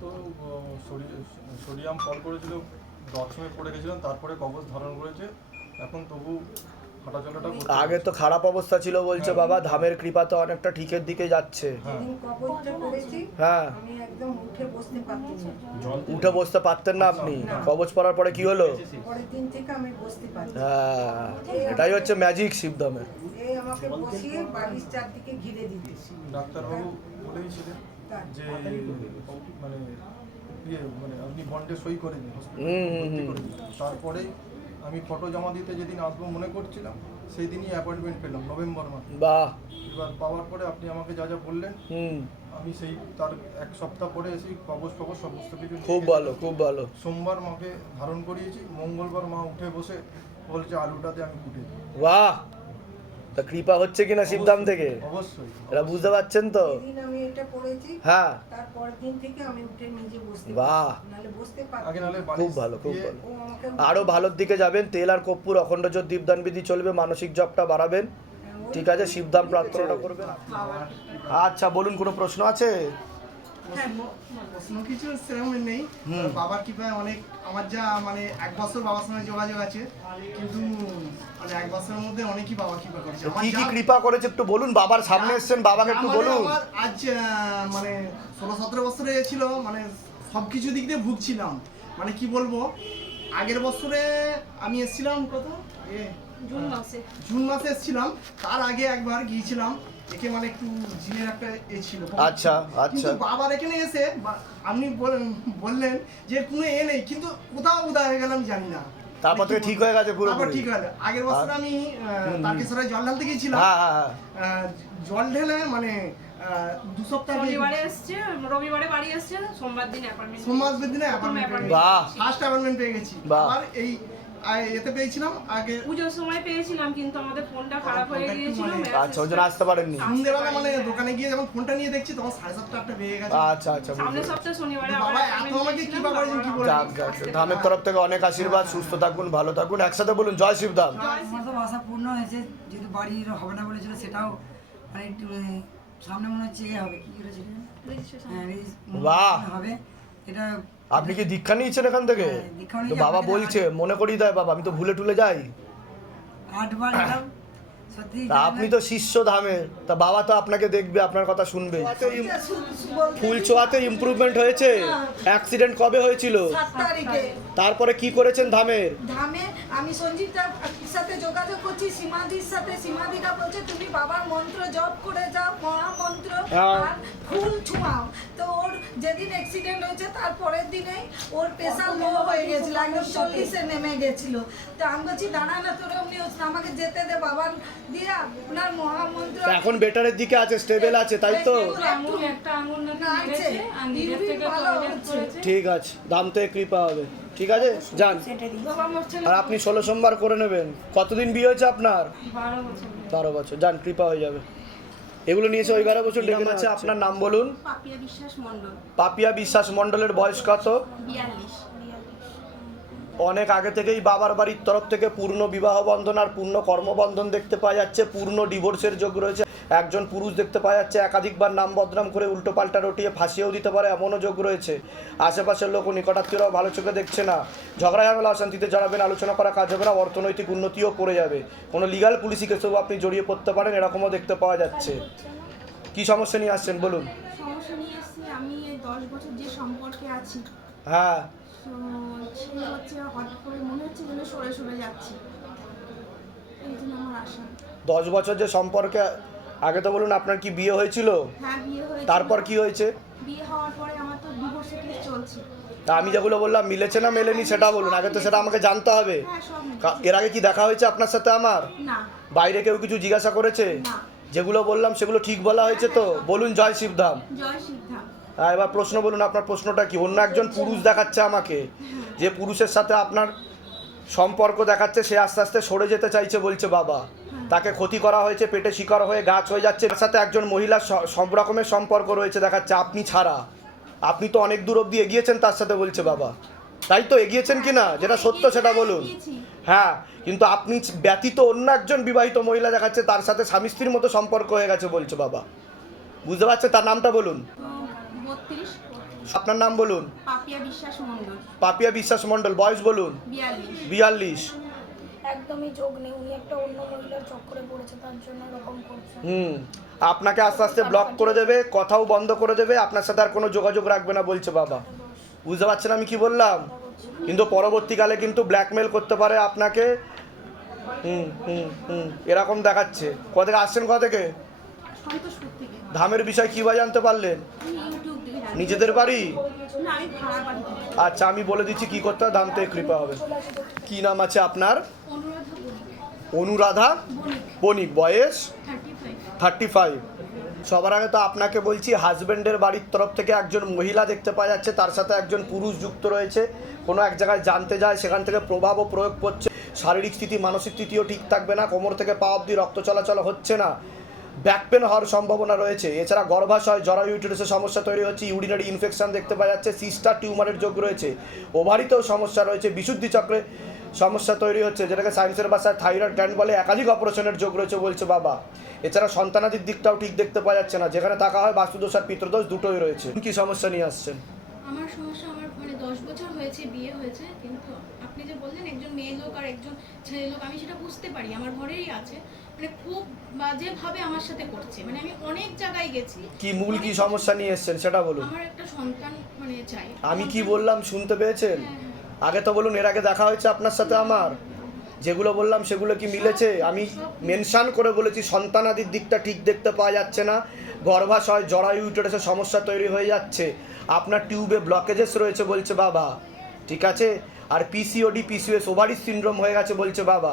তো সোডিয়াম ফল করেছিল, দশমে পড়ে গেছিলাম, তারপরে কবজ ধারণ করেছে। এখন তবু হাঁটাচলাটা আগে তো খারাপ অবস্থা ছিল বলছে বাবা, ধামের কৃপা তো অনেকটা ঠিকের দিকে যাচ্ছে। যেদিন কবজটা করেছি হ্যাঁ, আমি একদম উঠে বসতে পারতাম না। উঠে বসতে পারতেন না আপনি? কবজ পড়ার পরে কি হলো? পরের দিন থেকে আমি বসতে পারতাম। হ্যাঁ, এটাই হচ্ছে ম্যাজিক শিবধামের। এই আমাকে বসিয়ে বাড়ির চারদিকে ঘিরে দিতে। ডাক্তারবাবু বলেইছিলেন যে মানে মানে আপনি বন্ডে সই করে দিন, হসপিটালে করে দিন। তারপরে আমি ফটো জমা দিতে যেদিন আসবো মনে করছিলাম, সেই দিনই অ্যাপয়েন্টমেন্ট পেলাম নভেম্বর মাসে। বাহ। এবার পাওয়ার পরে আপনি আমাকে যা যা বললেন, আমি সেই তার এক সপ্তাহ পরে এসে কবজ সমস্ত কিছু খুব ভালো, খুব ভালো। সোমবার মাকে ধারণ করিয়েছি, মঙ্গলবার মা উঠে বসে বলছে আলুটাতে আমি কুটে দিই। বাহ, তা কৃপা হচ্ছে কিনা শিবধাম থেকে? অবশ্যই। এটা বুঝতে পারছেন তো? যেদিন আমি এটা করেছি হ্যাঁ, তারপরের দিন থেকে আমি উঠে নিজে বসতে বাহ। পারতাম, নাহলে বসতে আগে পারতাম নাহলে না। খুব ভালো, খুব ভালো। ও আমাকে আরো ভালোর দিকে যাবেন, তেল আর কর্পূর অখণ্ড জ্যোত দীপদান বিধি চলবে, মানসিক জপটা বাড়াবেন, ঠিক আছে? শিবধাম প্রার্থনাটা করবেন। আচ্ছা বলুন, কোনো প্রশ্ন আছে? হ্যাঁ, প্রশ্ন কিছু সেরকম নেই। বাবার কৃপায় অনেক আমার যা মানে 1 বছর বাবার সঙ্গে যোগাযোগ আছে, কিন্তু মানে 1 বছরের মধ্যে অনেকই বাবা কৃপা করেছে। কি কি কৃপা করেছে একটু বলুন, বাবার সামনে এসেছেন, বাবাকে একটু বলুন। আমার আজ মানে 16-17 বছরে ছিল, মানে সবকিছু দিক দিয়ে ভুগছিলাম, মানে কি বলবো। আগের বছরে আমি এসেছিলাম কত জুন মাসে এসেছিলাম, তার আগে একবার গিয়েছিলাম, একে মানে একটু জিনের একটা ছিল। আচ্ছা, আচ্ছা। কিন্তু বাবার এখানে এসে আপনি বললেন যে কোনো নেই, কিন্তু কোথাও উদা হয়ে গেলাম জানি না। তারপর থেকে ঠিক হয়ে গেছে পুরো? তারপর ঠিক হয়ে গেল। আগের বছর আমি তারকেশ্বরে জল ঢালতে গিয়েছিলাম। হ্যাঁ, জল ঢেলে মানে 2 সপ্তাহ শনিবারে এসছে, রবিবারে বাড়ি এসছে, সোমবার দিন অ্যাপয়েন্টমেন্ট, সোমবার দিনে অ্যাপয়েন্টমেন্ট। বাহ, ফার্স্ট অ্যাপয়েন্টমেন্ট পেয়ে গেছি। আবার এই এতে পেয়েছিলাম আগে পুজোর সময় পেয়েছিলাম, কিন্তু আমাদের ফোনটা খারাপ হয়ে গিয়েছিল। আচ্ছা, ওই জন্য আসতে পারেননি। সন্ধ্যেবেলা মানে দোকানে গিয়ে যখন ফোনটা নিয়ে দেখছি তখন 7:30-8টা বেজে গেছে। আচ্ছা, আচ্ছা, সামনের সপ্তাহে শনিবারে বাবা এত আমাকে কি ব্যাপার কি বলে। যাক যাক, ধামের তরফ থেকে অনেক আশীর্বাদ, সুস্থ থাকুন, ভালো থাকুন, একসাথে বলুন জয় শিবধাম। আমার তো আশা পূর্ণ হয়েছে, যেহেতু বাড়ির হবে না বলেছিল, সেটাও মানে একটু সামনে মনে হচ্ছে হবে কি করেছিল, হ্যাঁ বাহ। হবে এটা। আপনি কি দীক্ষা নিয়েছেন এখান থেকে? হ্যাঁ, দীক্ষা নিয়েছি। তো বাবা বলছে, মনে করিয়ে দেয় বাবা, আমি তো ভুলে টুলে যাই। 8 বার এলাম, সত্যি। তা আপনি তো শিষ্য ধামের, তা বাবা তো আপনাকে দেখবে, আপনার কথা শুনবে। ফুল ছোঁয়াতে ইমপ্রুভমেন্ট হয়েছে। অ্যাক্সিডেন্ট কবে হয়েছিল? 7 তারিখে। তারপরে কি করেছেন ধামের? ধামে আমি সঞ্জীবদার সাথে যোগাযোগ করছি, সীমাদির সাথে। সীমাদিরা বলছে তুমি বাবার মন্ত্র জপ করে যাও, মহামন্ত্র, আর ফুল ছোঁয়াও। তো ওর যেদিন অ্যাক্সিডেন্ট হয়েছে তার পরের দিনেই ওর প্রেশার লো হয়ে গেছিল, একদম 40-এ নেমে গেছিল। তো আমি বলছি দাঁড়া না, তোর এমনি আমাকে যেতে দে, বাবার দিয়া ওনার মহামন্ত্র। তা এখন বেটারের দিকে আছে, স্টেবল আছে, তাই তো? একটা আঙুল নাকি আছে, মেরেছে, আর নিজের থেকে ভালো টয়লেট হচ্ছে। করেছে। ঠিক আছে, ধাম থেকে কৃপা হবে, ঠিক আছে, যান। বাবা মোর ছেলে আর আপনি 16 সোমবার করে নেবেন। কতদিন বিয়ে হয়েছে আপনার? 12 বছর। 12 বছর, যান, কৃপা হয়ে যাবে। এগুলো নিয়েছে 11 বছর ডেকে আছে। আপনার নাম বলুন? পাপিয়া বিশ্বাস মণ্ডল। পাপিয়া বিশ্বাস মণ্ডলের বয়স কত? 42। অনেক আগে থেকেই বাবার বাড়ির তরফ থেকে পূর্ণ বিবাহ বন্ধন আর পূর্ণ কর্মবন্ধন দেখতে পাওয়া যাচ্ছে, পূর্ণ ডিভোর্সের যোগ রয়েছে। একজন পুরুষ দেখতে পাওয়া যাচ্ছে একাধিকবার নাম বদনাম করে উল্টো পাল্টা রটিয়ে ফাঁসিয়েও দিতে পারে, এমনও যোগ রয়েছে। আশেপাশের লোক ও নিকটাত্মীয়রাও ভালো চোখে দেখছে না। ঝগড়া ঝামেলা অশান্তিতে জড়াবেন, আলোচনা করা কাজ হবে না, অর্থনৈতিক উন্নতিও করে যাবে। কোনো লিগাল পুলিশি কেসেও আপনি জড়িয়ে পড়তে পারেন, এরকমও দেখতে পাওয়া যাচ্ছে। কি সমস্যা নিয়ে আসছেন বলুন? সমস্যা নিয়ে এসেছি, আমি এই 10 বছর যে সম্পর্কে আছি, হ্যাঁ, তো সে হচ্ছে হঠাৎ করে মনে হচ্ছে যেন সরে সরে যাচ্ছে, এই জন্য আমার আশা। 10 বছর যে সম্পর্কে, আগে তো বলুন আপনার কি বিয়ে হয়েছিল? হ্যাঁ, বিয়ে হয়েছে। তারপর কি হয়েছে? বিয়ে হওয়ার পরে আমার তো ডিভোর্সের কেস চলছে। তা আমি যেগুলো বললাম মিলেছে না মেলেনি সেটা বলুন, আগে তো সেটা আমাকে জানতে হবে। হ্যাঁ, সব মিলেছে। এর আগে কি দেখা হয়েছে আপনার সাথে আমার? না, বাইরে কেউ কিছু জিজ্ঞাসা করেছে? না। যেগুলো বললাম সেগুলো ঠিক বলা হয়েছে তো? বলুন জয় শিবধাম। জয় সিদ্ধান্ত। এবার প্রশ্ন বলুন, আপনার প্রশ্নটা কি? অন্য একজন পুরুষ দেখাচ্ছে আমাকে, যে পুরুষের সাথে আপনার সম্পর্ক দেখাচ্ছে, সে আস্তে আস্তে সরে যেতে চাইছে বলছে বাবা। তাকে ক্ষতি করা হয়েছে, পেটে শিকার হয়ে গাছ হয়ে যাচ্ছে। তার সাথে একজন মহিলার সব রকমের সম্পর্ক রয়েছে দেখাচ্ছে, আপনি ছাড়া। আপনি তো অনেক দূর অবধি এগিয়েছেন তার সাথে বলছে বাবা, তাই তো? এগিয়েছেন কি না? যেটা সত্য সেটা বলুন। হ্যাঁ, কিন্তু আপনি ব্যতীত অন্য একজন বিবাহিত মহিলা দেখাচ্ছে, তার সাথে স্বামী স্ত্রীর মতো সম্পর্ক হয়ে গেছে বলছে বাবা। বুঝতে পারছে? তার নামটা বলুন। 32। আপনার নাম বলুন। পাপিয়া বিশ্বাস মণ্ডল, পাপিয়া বিশ্বাস মণ্ডল, বয়স বলুন। 42। 42। একদমই যোগ নেই, উনি একটা অন্য মহিলার চক্করে পড়েছে, তার জন্য এরকম করছে। আপনাকে আস্তে আস্তে ব্লক করে দেবে, কথাও বন্ধ করে দেবে, আপনার সাথে আর কোনো যোগাযোগ রাখবে না বলছে বাবা। বুঝতে পারছেন আমি কি বললাম? কিন্তু পরবর্তীকালে কিন্তু ব্ল্যাকমেল করতে পারে আপনাকে। এরকম দেখাচ্ছে। কোথা থেকে আসছেন, কোথা থেকে? সন্তোষপুর থেকে। ধামের বিষয় কী বা জানতে পারলেন? আমি ইউটিউব থেকে জানি। নিজেদের বাড়ি? না, আমি ভাড়া বাড়ি থেকে। আচ্ছা, আমি বলে দিচ্ছি কি করতে হয়, ধাম থেকে কৃপা হবে। কি নাম আছে আপনার? অনুরাধা বণিক। অনুরাধা বণিক, বয়স 35। 35। সবার আগে তো আপনাকে বলছি, হাজব্যান্ডের বাড়ির তরফ থেকে একজন মহিলা দেখতে পাওয়া যাচ্ছে, তার সাথে একজন পুরুষ যুক্ত রয়েছে। কোনো এক জায়গায় জানতে যায়, সেখান থেকে প্রভাব ও প্রয়োগ করছে। শারীরিক স্থিতি, মানসিক স্থিতিও ঠিক থাকবে না, কোমর থেকে পা অবধি রক্ত চলাচল হচ্ছে না, ব্যাক পেন হওয়ার সম্ভাবনা রয়েছে। এছাড়া গর্ভাশয়, জরায়ু ইউটেরাসের সমস্যা তৈরি হচ্ছে, ইউরিনারি ইনফেকশন দেখতে পাওয়া যাচ্ছে, সিস্টার টিউমারের যোগ রয়েছে, ওভারিতেও সমস্যা রয়েছে, বিশুদ্ধি চক্রে সমস্যা তৈরি হচ্ছে, যেটাকে সায়েন্সের ভাষায় থাইরয়েড গ্ল্যান্ড বলে, একাধিক অপারেশনের যোগ রয়েছে বলছে বাবা। এছাড়া সন্তানাদির দিকটাও ঠিক দেখতে পাওয়া যাচ্ছে না, যেখানে থাকা হয় বাস্তুদোষ আর পিতৃদোষ দুটোই রয়েছে। কি সমস্যা নিয়ে আসছেন? আমার সমস্যা, আমার মানে 10 বছর হয়েছে বিয়ে হয়েছে, কিন্তু আপনি যে বললেন একজন মেয়ে লোক আর একজন ছেলে লোক, আমি সেটা বুঝতে পারি, আমার ঘরেই আছে, মানে খুব বাজেভাবে আমার সাথে করছে, মানে আমি অনেক জায়গায় গেছি। কি মূল কি সমস্যা নিয়ে এসেছেন সেটা বলুন। আমার একটা সন্তান মানে চাই। আমি কি বললাম শুনতে পেয়েছেন? আগে তো বলুন, এর আগে দেখা হয়েছে আপনার সাথে আমার? যেগুলো বললাম সেগুলো কি মিলেছে? আমি মেনশান করে বলেছি সন্তানাদির দিকটা ঠিক দেখতে পাওয়া যাচ্ছে না, গর্ভাশয়, জরায়ু ইউটেরাসের সমস্যা তৈরি হয়ে যাচ্ছে, আপনার টিউবে ব্লকেজেস রয়েছে বলছে বাবা, ঠিক আছে? আর পিসিওডি, পিসিওএস, ওভারি সিনড্রোম হয়ে গেছে বলছে বাবা,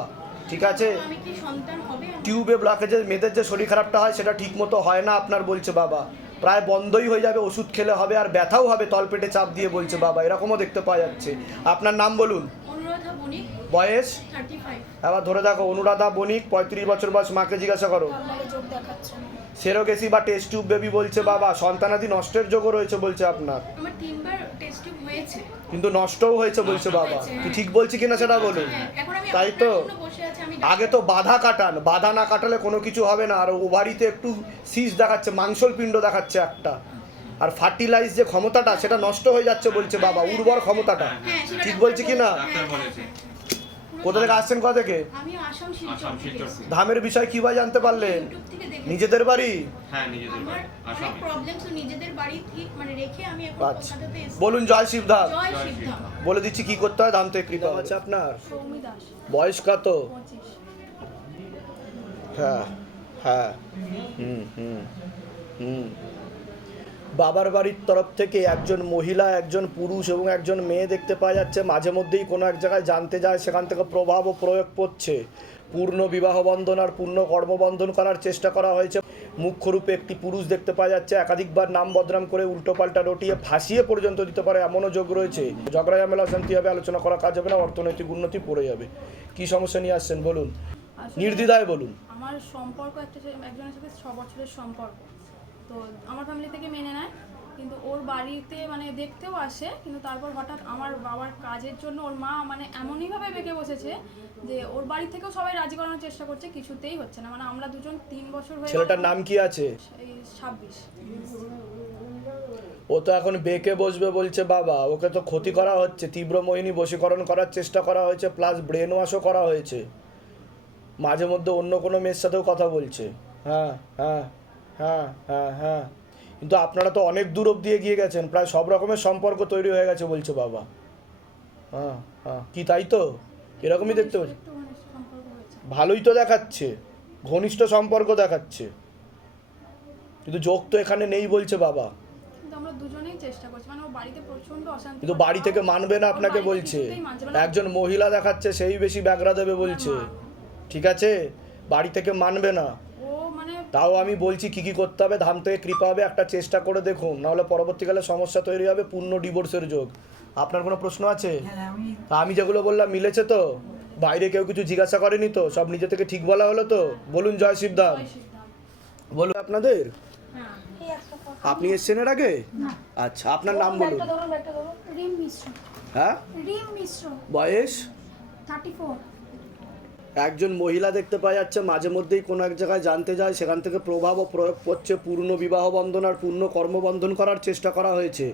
ঠিক আছে? আমি কি সন্তান হবে? টিউবে ব্লকেজের মেয়েদের যে শরীর খারাপটা হয় সেটা ঠিক মতো হয় না আপনার বলছে বাবা, প্রায় বন্ধই হয়ে যাবে, ওষুধ খেলে হবে, আর ব্যথাও হবে তলপেটে চাপ দিয়ে বলছে বাবা, এরকমও দেখতে পাওয়া যাচ্ছে। আপনার নাম বলুন। অনুরাধা বণিক, বয়স? 35। আবার ধরে দেখো, অনুরাধা বণিক, 35 বছর বয়স, মাকে জিজ্ঞাসা করো। নর্মালি যোগ দেখাচ্ছে না। সেরোগেসি বা টেস্ট টিউব বেবি বলছে বাবা, সন্তানাদি নষ্টের যোগও রয়েছে বলছে আপনার, আমার 3বার টেস্ট টিউব হয়েছে। কিন্তু নষ্টও হয়েছে বলছে বাবা। কি ঠিক বলছি কিনা সেটা বলুন। এখন আমি তাই আপনার তো জন্য বসে আছি, আমি আগে তো বাধা কাটান, বাধা না কাটালে কোনো কিছু হবে না। আর ওভারিতে একটু সিস দেখাচ্ছে, মাংসল পিণ্ড দেখাচ্ছে একটা, আর ফার্টিলাইজ যে ক্ষমতাটা সেটা নষ্ট হয়ে যাচ্ছে বলছে বাবা, উর্বর ক্ষমতাটা। ঠিক বলছি কি না? কোথা থেকে আসছেন, কোথা থেকে? আমি আসাম শিলচর থেকে। ধামের বিষয় কি ভাই জানতে পারলেন? ইউটিউব থেকে দেখে নিজেদের বাড়ি? হ্যাঁ, নিজেদের আমার বাড়ি অনেক আসামে। প্রবলেম, তো নিজেদের বাড়ি ঠিক মানে রেখে আমি এখন আচ্ছা, কলকাতাতে এসেছি। বলুন। জয় শিবধাম। জয় শিবধাম। বলে দিচ্ছি কি করতে হয়, ধাম থেকে কৃপা আছে আপনার। সৌমি দাস, বয়স কত? 25। হ্যাঁ হ্যাঁ, হুম হুম হুম। বাবার বাড়ির তরফ থেকে একজন মহিলা, একজন পুরুষ এবং একজন মেয়ে দেখতে পাওয়া যাচ্ছে। মাঝে মধ্যেই কোনো এক জায়গায় জানতে যায়, সেখান থেকে প্রভাব ও প্রয়োগ করছে। পূর্ণ বিবাহ বন্ধন আর পূর্ণ কর্মবন্ধন করার চেষ্টা করা হয়েছে। মুখ্যরূপে একটি পুরুষ দেখতে পাওয়া যাচ্ছে, একাধিকবার নাম বদনাম করে উল্টোপাল্টা রটিয়ে ফাঁসিয়ে পর্যন্ত দিতে পারে, এমনও যোগ রয়েছে। ঝগড়া ঝামেলা শান্তি হবে, আলোচনা করা কাজ হবে না, অর্থনৈতিক উন্নতি পড়ে যাবে। কি সমস্যা নিয়ে আসছেন বলুন, নির্দ্বিধায় বলুন। আমার সম্পর্ক একজনের সাথে 6 বছরের সম্পর্ক, তো আমার ফ্যামিলি থেকে মেনে নেয়, কিন্তু ওর বাড়িতে মানে দেখতেও আসে, কিন্তু তারপর হঠাৎ আমার বাবার কাজের জন্য ওর মা মানে এমনইভাবে বেঁকে বসেছে যে ওর বাড়ি থেকেও সবাই রাজি করানোর চেষ্টা করছে, কিছুতেই হচ্ছে না। মানে আমরা দুজন 3 বছর হয়ে ছেলেটার নাম কি আছে? এই 26। ও তো এখন বেঁকে বসবে বলছে বাবা, ওকে তো ক্ষতি করা হচ্ছে, তীব্র মোহিনী বশীকরণ করার চেষ্টা করা হয়েছে, প্লাস ব্রেন ওয়াশও করা হয়েছে। মাঝে মধ্যে অন্য কোনো মেয়ের সাথেও কথা বলছে। হ্যাঁ হ্যাঁ হ্যাঁ হ্যাঁ হ্যাঁ, কিন্তু আপনারা তো অনেক দূর অব্দি এগিয়ে গেছেন, প্রায় সব রকমের সম্পর্ক তৈরি হয়ে গেছে বলছে বাবা। হ্যাঁ হ্যাঁ, কি তাই তো? এরকমই দেখতে পাচ্ছি, একটু ঘনিষ্ঠ সম্পর্ক হয়েছে। ভালোই তো দেখাচ্ছে, ঘনিষ্ঠ সম্পর্ক দেখাচ্ছে, কিন্তু যোগ তো এখানে নেই বলছে বাবা। কিন্তু আমরা দুজনেই চেষ্টা করছি, মানে ও বাড়িতে প্রচন্ড অশান্তি, কিন্তু বাড়ি থেকে মানবে না আপনাকে ওর বাড়িতে বলছে। কিছুতেই মানছে না। একজন মহিলা দেখাচ্ছে, সেই বেশি ব্যাগরা দেবে বলছে, ঠিক আছে? বাড়ি থেকে মানবে না। ও মানে তাও আমি বলছি কি কি করতে হবে, ধাম থেকে কৃপা হবে, একটা চেষ্টা করে দেখুন, নাহলে পরবর্তীকালে সমস্যা তৈরি হবে, পূর্ণ ডিভোর্সের যোগ। আপনার কোনো প্রশ্ন আছে? হ্যাঁ, আমি যেগুলো বললাম মিলেছে তো? বাইরে কেউ কিছু জিজ্ঞাসা করেনি তো? সব নিজে থেকে ঠিক বলা হলো তো? বলুন জয় শিবধাম। বলুন আপনাদের, হ্যাঁ, এই একটা কথা। আপনি এসছেন এর আগে? আচ্ছা, আপনার নাম বলুন। একটা ধরুন, একটা ধরুন। রিম মিশ্র। হ্যাঁ, রিম মিশ্র, বয়স? 34। একজন মহিলা দেখতে পাওয়া যাচ্ছে, মাঝে মধ্যেই কোনো এক জায়গায় জানতে যায়, সেখান থেকে প্রভাব ও প্রয়োগ করছে। পূর্ণ বিবাহ বন্ধন আর পূর্ণ কর্মবন্ধন করার চেষ্টা করা হয়েছে।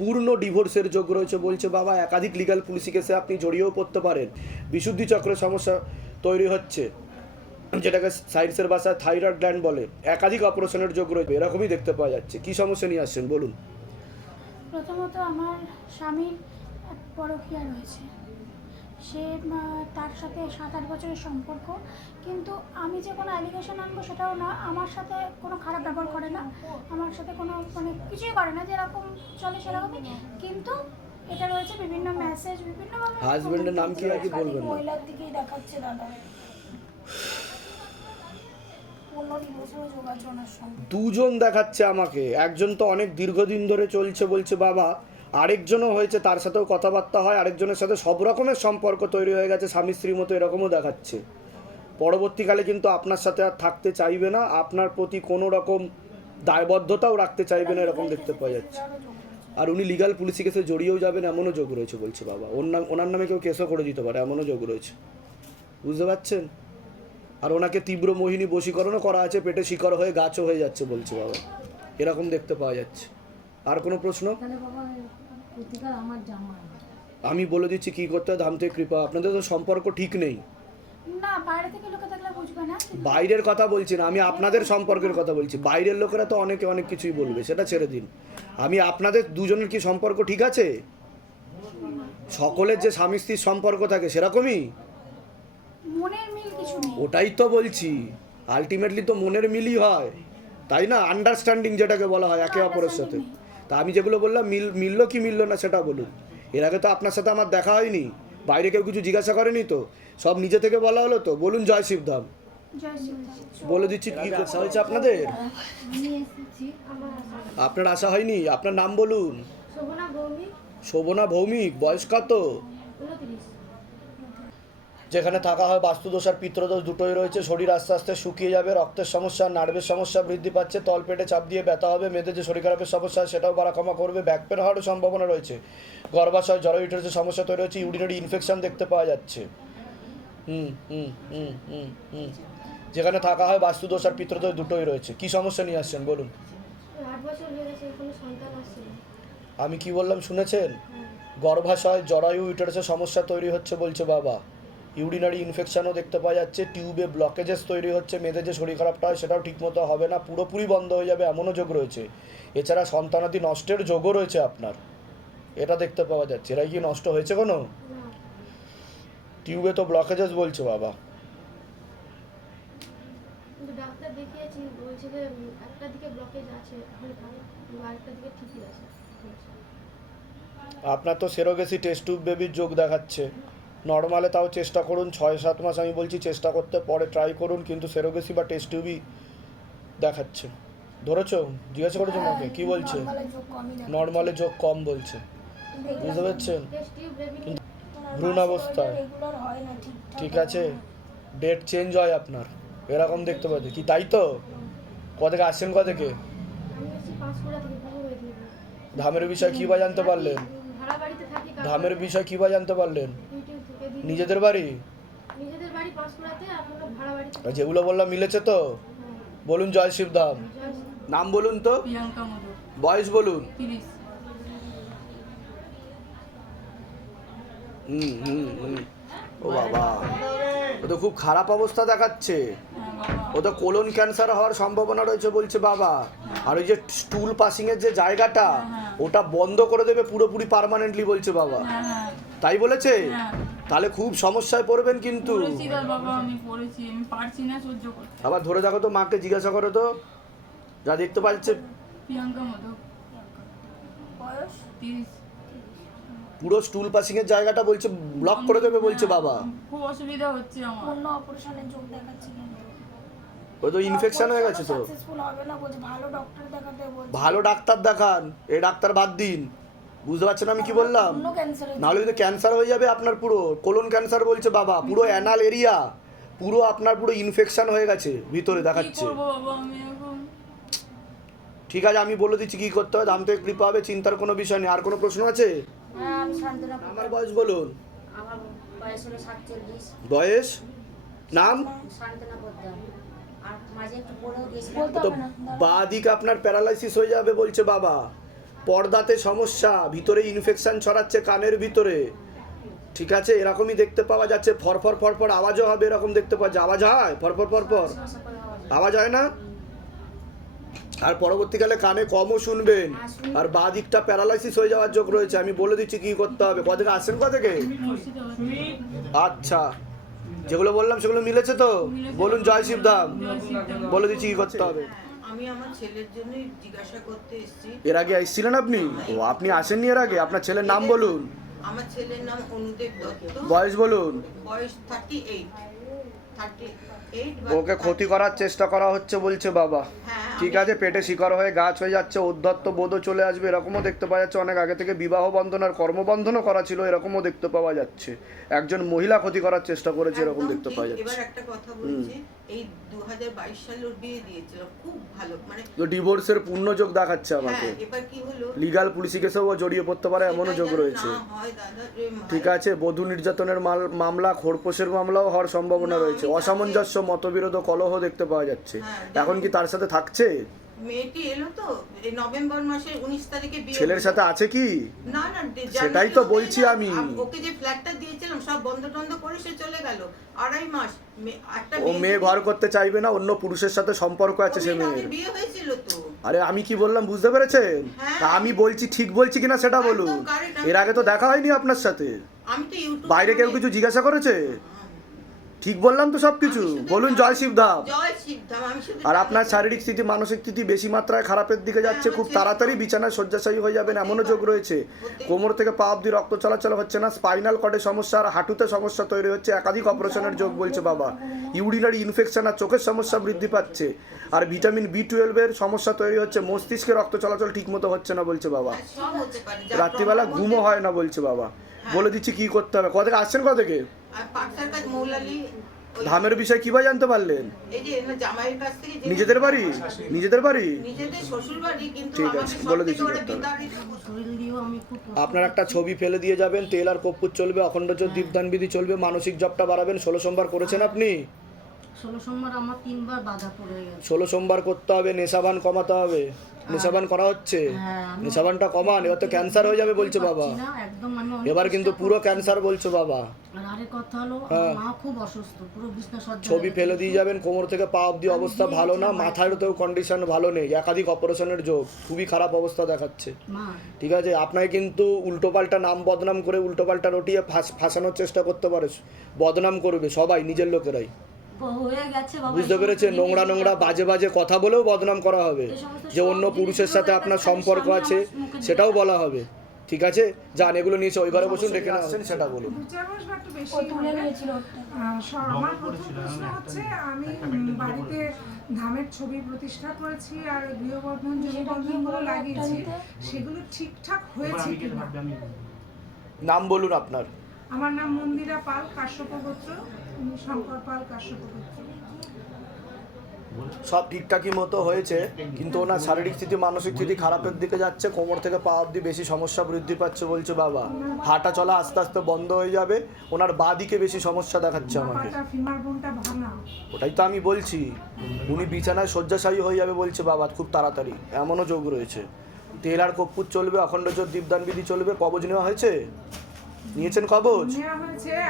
পূর্ণ ডিভোর্সের যোগ রয়েছে বলছে বাবা। একাধিক লিগ্যাল পুলিশি কেসে আপনি জড়িয়েও পড়তে পারেন। বিশুদ্ধি চক্রের সমস্যা তৈরি হচ্ছে, যেটাকে সায়েন্সের ভাষায় থাইরয়েড গ্ল্যান্ড বলে। একাধিক অপারেশনের যোগ রয়েছে, এরকমই দেখতে পাওয়া যাচ্ছে। কি সমস্যা নিয়ে আসছেন বলুন? প্রথমত আমার স্বামীর পরকীয়া রয়েছে, সে তার সাথে 7-8 বছরের সম্পর্ক, কিন্তু আমি যে কোনো অ্যালিগেশন আনবো সেটাও না, আমার সাথে কোনো খারাপ ব্যবহার করে না, আমার সাথে কোনো মানে কিছুই করে না, যেরকম চলে সেরকমই, কিন্তু এটা রয়েছে বিভিন্ন মেসেজ বিভিন্নভাবে। হাজবেন্ডের নাম কি আর কি বলবেন না? মহিলার দিকেই দেখাচ্ছে দাদা, পূর্ণ ডিভোর্সের যোগাযোগ ওনার সঙ্গে। দুজন দেখাচ্ছে আমাকে, একজন তো অনেক দীর্ঘদিন ধরে চলছে বলছে বাবা, আরেকজনও হয়েছে, তার সাথেও কথাবার্তা হয়, আরেকজনের সাথে সব রকমের সম্পর্ক তৈরি হয়ে গেছে স্বামী স্ত্রীর মতো, এরকমও দেখাচ্ছে। পরবর্তীকালে কিন্তু আপনার সাথে আর থাকতে চাইবে না, আপনার প্রতি কোনো রকম দায়বদ্ধতাও রাখতে চাইবে না, এরকম দেখতে পাওয়া যাচ্ছে। আর উনি লিগ্যাল পুলিশি কেসে জড়িয়েও যাবেন এমনও যোগ রয়েছে বলছে বাবা। ওনার নামে কেউ কেসও করে দিতে পারে, এমনও যোগ রয়েছে, বুঝতে পারছেন? আর ওনাকে তীব্র মোহিনী বশীকরণও করা আছে, পেটে শিকড় হয়ে গাছও হয়ে যাচ্ছে বলছে বাবা, এরকম দেখতে পাওয়া যাচ্ছে। আর কোনো প্রশ্ন? আমি বলে দিচ্ছি কি করতে হয়, ধাম থেকে কৃপা। আপনাদের তো সম্পর্ক ঠিক নেই, না বাইরে থেকে লোকে দেখলে বুঝবে না। বাইরের কথা বলছি না, আমি আপনাদের সম্পর্কের কথা বলছি। বাইরের লোকেরা তো অনেকে অনেক কিছুই বলবে, সেটা ছেড়ে দিন। আমি আপনাদের দুজনের কি সম্পর্ক ঠিক আছে? সকলের যে স্বামী স্ত্রীর সম্পর্ক থাকে সেরকমই? মনের মিল কিছু নেই। ওটাই তো বলছি, আলটিমেটলি তো মনের মিলই হয়, তাই না? আন্ডারস্ট্যান্ডিং যেটাকে বলা হয় একে অপরের সাথে। তা আমি যেগুলো বললাম মিললো কি মিললো না সেটা বলুন। এর আগে তো আপনার সাথে আমার দেখা হয়নি, বাইরে কেউ কিছু জিজ্ঞাসা করেনি তো, সব নিজে থেকে বলা হলো তো। বলুন জয় শিবধাম। বলে দিচ্ছি কি আশা হয়েছে আপনাদের? আপনার আশা হয়নি? আপনার নাম বলুন। শোভনা ভৌমিক। বয়স কত? যেখানে থাকা হয় বাস্তুদোষ আর পিত্রদোষ দুটোই রয়েছে। শরীর আস্তে আস্তে শুকিয়ে যাবে, রক্তের সমস্যা, নার্ভের সমস্যা বৃদ্ধি পাচ্ছে, তল পেটে চাপ দিয়ে ব্যথা হবে, মেয়েদের যে শরীর খারাপের সমস্যা সেটাও বাড়া কমা করবে, ব্যাক পেন হওয়ারও সম্ভাবনা রয়েছে, গর্ভাশয় জরা ইউটেরাসের সমস্যা তৈরি হচ্ছে, ইউরিনারি ইনফেকশন দেখতে পাওয়া যাচ্ছে। যেখানে থাকা হয় বাস্তুদোষ আর পিত্রদোষ দুটোই রয়েছে। কি সমস্যা নিয়ে আসছেন বলুন? আমি কি বললাম শুনেছেন? গর্ভাশয় জরায়ু ইউটেরাসের সমস্যা তৈরি হচ্ছে বলছে বাবা। ইউরিনারি ইনফেকশনও দেখতে পাওয়া যাচ্ছে, টিউবে ব্লকেজেস তৈরি হচ্ছে, মেয়েদের যে শরীর খারাপটা হয় সেটাও ঠিকমতো হবে না, পুরোপুরি বন্ধ হয়ে যাবে এমনও যোগ রয়েছে। এছাড়া সন্তানাদি নষ্টের যোগও রয়েছে আপনার, এটা দেখতে পাওয়া যাচ্ছে। এরা কি নষ্ট হয়েছে কোনো? টিউবে তো ব্লকেজেস বলছে বাবা। ডাক্তার দেখিয়েছি, বলছে যে একটা দিকে ব্লকেজ আছে, আরেকটা দিকে ঠিকই আছে। আপনার তো সেরোগেসি টেস্ট টিউব বেবির যোগ দেখাচ্ছে। নর্মালে তাও চেষ্টা করুন 6-7 মাস, আমি বলছি চেষ্টা করতে, পরে ট্রাই করুন, কিন্তু সেরোগেসি বা টেস্ট টিউবই দেখাচ্ছে। ধরেছো? জিজ্ঞাসা করেছো আমাকে কি বলছে? নর্মালে যোগ কম বলছে, বুঝতে পারছেন? কিন্তু ভ্রূণ অবস্থায় ঠিক আছে, ডেট চেঞ্জ হয় আপনার, এরকম দেখতে পাচ্ছি কি, তাই তো? কদিকে আসছেন কদিকে? ধামের বিষয় কী বা জানতে পারলেন? ধামের বিষয় কী বা জানতে পারলেন? নিজেদের বাড়ি যেগুলো বললাম মিলেছে তো? বলুন জয় শিবধাম। নাম বলুন তো, বয়স বলুন। ও বাবা, ও তো খুব খারাপ অবস্থা দেখাচ্ছে। ও তো কোলন ক্যান্সার হওয়ার সম্ভাবনা রয়েছে বলছে বাবা। আর ওই যে স্টুল পাসিংয়ের যে জায়গাটা, ওটা বন্ধ করে দেবে পুরোপুরি পার্মানেন্টলি বলছে বাবা। তাই বলেছে? তাহলে খুব সমস্যায় পড়বেন কিন্তু। আবার ধরে দেখো তো, মাকে জিজ্ঞাসা করো তো, যা দেখতে পাচ্ছে। পুরো স্টুল পাসিং এর জায়গাটা বলছে ব্লক করে দেবে বলছে বাবা। খুব অসুবিধা হচ্ছে আমার। অন্য অপারেশনের যোগ দেখাচ্ছে কিন্তু ওই তো ইনফেকশন হয়ে গেছে তো। সাকসেসফুল হবে না বলছে, ভালো ডক্টর দেখাতে বলছে। ভালো ডাক্তার দেখান, এই ডাক্তার বাদ দিন। বুঝতে পারছেন আমি কি বললাম? নাহলে কিন্তু ক্যান্সার হয়ে যাবে আপনার, পুরো কোলন ক্যান্সার বলছে বাবা, পুরো অ্যানাল এরিয়া, পুরো আপনার পুরো ইনফেকশন হয়ে গেছে ভিতরে দেখাচ্ছে। ঠিক আছে, আমি বলে দিচ্ছি কি করতে হবে, দাম থেকে কৃপা হবে, চিন্তার কোনো বিষয় নেই। আর কোনো প্রশ্ন আছে? আমার বয়স বলুন। আমার বয়স হলো 47। বয়স? নাম? শান্তনা পোদ্দার। আর মাঝে একটু পড়েও গেছিল। তো বাঁ দিক আপনার প্যারালাইসিস হয়ে যাবে বলছে বাবা। পর্দাতে সমস্যা, ভিতরে ইনফেকশন ছড়াচ্ছে কানের ভিতরে, ঠিক আছে, এরকমই দেখতে পাওয়া যাচ্ছে। ফরফর ফরফর আওয়াজও হবে, এরকম দেখতে পাওয়া যায়। আওয়াজ হয় ফরফর ফরফর, আওয়াজ হয় না? আর পরবর্তীকালে কানে কমও শুনবেন, আর বাঁ দিকটা প্যারালাইসিস হয়ে যাওয়ার যোগ রয়েছে। আমি বলে দিচ্ছি কি করতে হবে। কোথা থেকে আসছেন, কোথা থেকে? আচ্ছা, যেগুলো বললাম সেগুলো মিলেছে তো? বলুন জয় শিবধাম। বলে দিচ্ছি কি করতে হবে। আমি আমার ছেলের জন্য জিজ্ঞাসা করতে এসেছি। এর আগে এসেছিলেন আপনি? ও, আপনি আসেননি এর আগে? আপনার ছেলের নাম বলুন। আমার ছেলের নাম অনুদেব দত্ত। বয়স বলুন। বয়স 38। ওকে ক্ষতি করার চেষ্টা করা হচ্ছে বলছে বাবা। ঠিক আছে, পেটে শিকড় হয়ে গাছ হয়ে যাচ্ছে, উদ্ধত্ত বোধও চলে আসবে, এরকমও দেখতে পাওয়া যাচ্ছে। অনেক আগে থেকে বিবাহ বন্ধন আর কর্মবন্ধনও করা ছিল, এরকমও দেখতে পাওয়া যাচ্ছে। একজন মহিলা ক্ষতি করার চেষ্টা করেছে, এরকম দেখতে পাওয়া যাচ্ছে। এবার একটা কথা বলছি, এই 2022 সালে ওর বিয়ে দিয়েছিল, খুব ভালো, মানে তো ডিভোর্সের পূর্ণ যোগ দেখাচ্ছে আমাকে। এবার কি হলো, লিগ্যাল পুলিশি কেসেও জড়িয়ে পড়তে পারে, এমনও যোগ রয়েছে। ঠিক আছে, বধূ নির্যাতনের মামলা, খোরপোশের মামলাও হওয়ার সম্ভাবনা রয়েছে। অসামঞ্জস্য, মতবিরোধ, কলহ দেখতে পাওয়া যাচ্ছে। এখন কি তার সাথে থাকছে? মেয়েটি এলো তো এই নভেম্বর মাসের 19 তারিখে বিয়ে। ছেলের সাথে আছে কি? না না, সেটাই তো বলছি আমি। ওকে যে ফ্ল্যাটটা দিয়েছিলাম সব বন্ধ টন্ধ করে সে চলে গেল। 2.5 মাস একটা ও মেয়ে ঘর করতে চাইবে না, অন্য পুরুষের সাথে সম্পর্ক আছে সে মেয়ের। বিয়ে হয়েছিল তো। আরে আমি কি বললাম বুঝতে পেরেছেন? তা আমি বলছি ঠিক বলছি কিনা সেটা বলুন। এর আগে তো দেখা হয়নি আপনার সাথে। আমি তো ইউটিউব বাইরে কেউ কিছু জিজ্ঞাসা করেছে? ঠিক বললাম তো সবকিছু। বলুন জয় শিবধাম। জয় শিবধাম। আমি শুধু আর আপনার শারীরিক স্থিতি, মানসিক স্থিতি বেশি মাত্রায় খারাপের দিকে যাচ্ছে। খুব তাড়াতাড়ি বিছানায় শয্যাশায়ী হয়ে যাবেন, এমনও যোগ রয়েছে। কোমর থেকে পা অব্দি রক্ত চলাচল হচ্ছে না, স্পাইনাল কর্ডে সমস্যা আর হাঁটুতে সমস্যা তৈরি হচ্ছে। একাধিক অপারেশনের যোগ বলছে বাবা। ইউরিনারি ইনফেকশন আর চোখের সমস্যা বৃদ্ধি পাচ্ছে। আর ভিটামিন B12 এর সমস্যা তৈরি হচ্ছে। মস্তিষ্কে রক্ত চলাচল ঠিক মতো হচ্ছে না বলছে বাবা। সব হতে পারে। রাত্রিবেলা ঘুমও হয় না বলছে বাবা। বলে দিচ্ছি কি করতে হবে। কোথা থেকে আসছেন, কোথা থেকে? আর পাকসার কাজ মৌলালি। ধামের বিষয় কিভাবে জানতে পারলেন? এই যে জামাইয়ের কাছ থেকে। নিজেদের বাড়ি? নিজেদের বাড়ি? নিজেদের শ্বশুর বাড়ি, কিন্তু ঠিক আছে, বলে দিচ্ছি করতে হবে। আপনার একটা ছবি ফেলে দিয়ে যাবেন, তেল আর কর্পূর চলবে, অখণ্ড জ্যোৎ দীপদান বিধি চলবে, মানসিক জপটা বাড়াবেন। 16 সোমবার করেছেন আপনি? 16 সোমবার আমার 3 বার বাধা পড়ে গেছে। 16 সোমবার করতে হবে, নেশাবান কমাতে হবে। নেশাবান করা হচ্ছে? নেশাবানটা কমান, এবার তো ক্যান্সার হয়ে যাবে বলছে বাবা। এবার কিন্তু পুরো ক্যান্সার বলছে বাবা। আর আরেক কথা হলো, মা খুব অসুস্থ, পুরো বিছনা সজ্জা। ছবি ফেলে দিয়ে যাবেন। কোমর থেকে পা অব্দি অবস্থা ভালো না, মাথারতেও কন্ডিশন ভালো নেই, একাধিক অপারেশনের যোগ, খুবই খারাপ অবস্থা দেখাচ্ছে। ঠিক আছে, আপনাকে কিন্তু উল্টোপাল্টা নাম বদনাম করে, উল্টোপাল্টা রটিয়ে ফাঁসানোর চেষ্টা করতে পারে, বদনাম করবে সবাই, নিজের লোকেরাই। বুঝতে পেরেছেন? নোংরা নোংরা বাজে বাজে কথা বলেও বদনাম করা হবে, যে অন্য পুরুষের সাথে আপনার সম্পর্ক আছে সেটাও বলা হবে। ঠিক আছে, যান, এগুলো নিয়েছে ওই ঘরে বসুন, ডেকে আসছেন সেটা বলুন। আমার প্রথম প্রশ্ন হচ্ছে, আমি বাড়িতে ধামের ছবি প্রতিষ্ঠা করেছি আর গৃহবর্ধন জমিবর্ধনগুলো লাগিয়েছি, সেগুলো ঠিকঠাক হয়েছে কিনা? নাম বলুন আপনার। আমার নাম মন্দিরা পাল, কাশ্যপ গোত্র, শঙ্কর পাল, কাশ্যপ গোত্র। সব ঠিকঠাকই মতো হয়েছে, কিন্তু ওনার শারীরিক স্থিতি, মানসিক স্থিতি খারাপের দিকে যাচ্ছে। কোমর থেকে পা অব্দি বেশি সমস্যা বৃদ্ধি পাচ্ছে বলছে বাবা। হাঁটা চলা আস্তে আস্তে বন্ধ হয়ে যাবে। ওনার বাঁ দিকে বেশি সমস্যা দেখাচ্ছে আমাকে। ওটাই তো আমি বলছি, উনি বিছানায় শয্যাশায়ী হয়ে যাবে বলছে বাবা খুব তাড়াতাড়ি, এমনও যোগ রয়েছে। তেল আর কর্পূর চলবে, অখণ্ড জ্যোৎ দীপদান বিধি চলবে। কবজ নেওয়া হয়েছে? নিয়েছেন কবজ?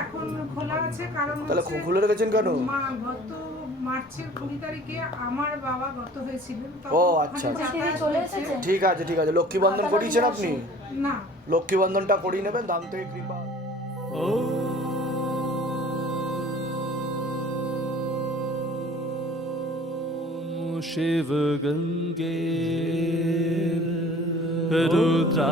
এখন খোলা আছে, কারণ তাহলে খুলে রেখেছেন কেন? গত মার্চের 20 তারিখে আমার বাবা গত হয়েছিলেন। ও আচ্ছা, ঠিক আছে ঠিক আছে। লক্ষ্মী বন্ধন করিয়েছেন আপনি? না, লক্ষ্মী বন্ধনটা করিয়ে নেবেন, দাম থেকে কৃপা। शिव गंगे रुद्रा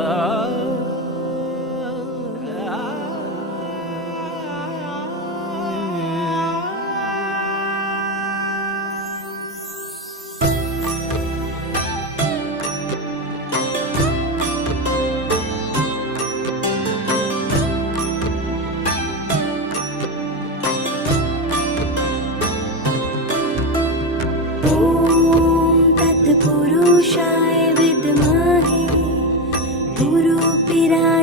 पुरुषाय विद्महे गुरुपिरा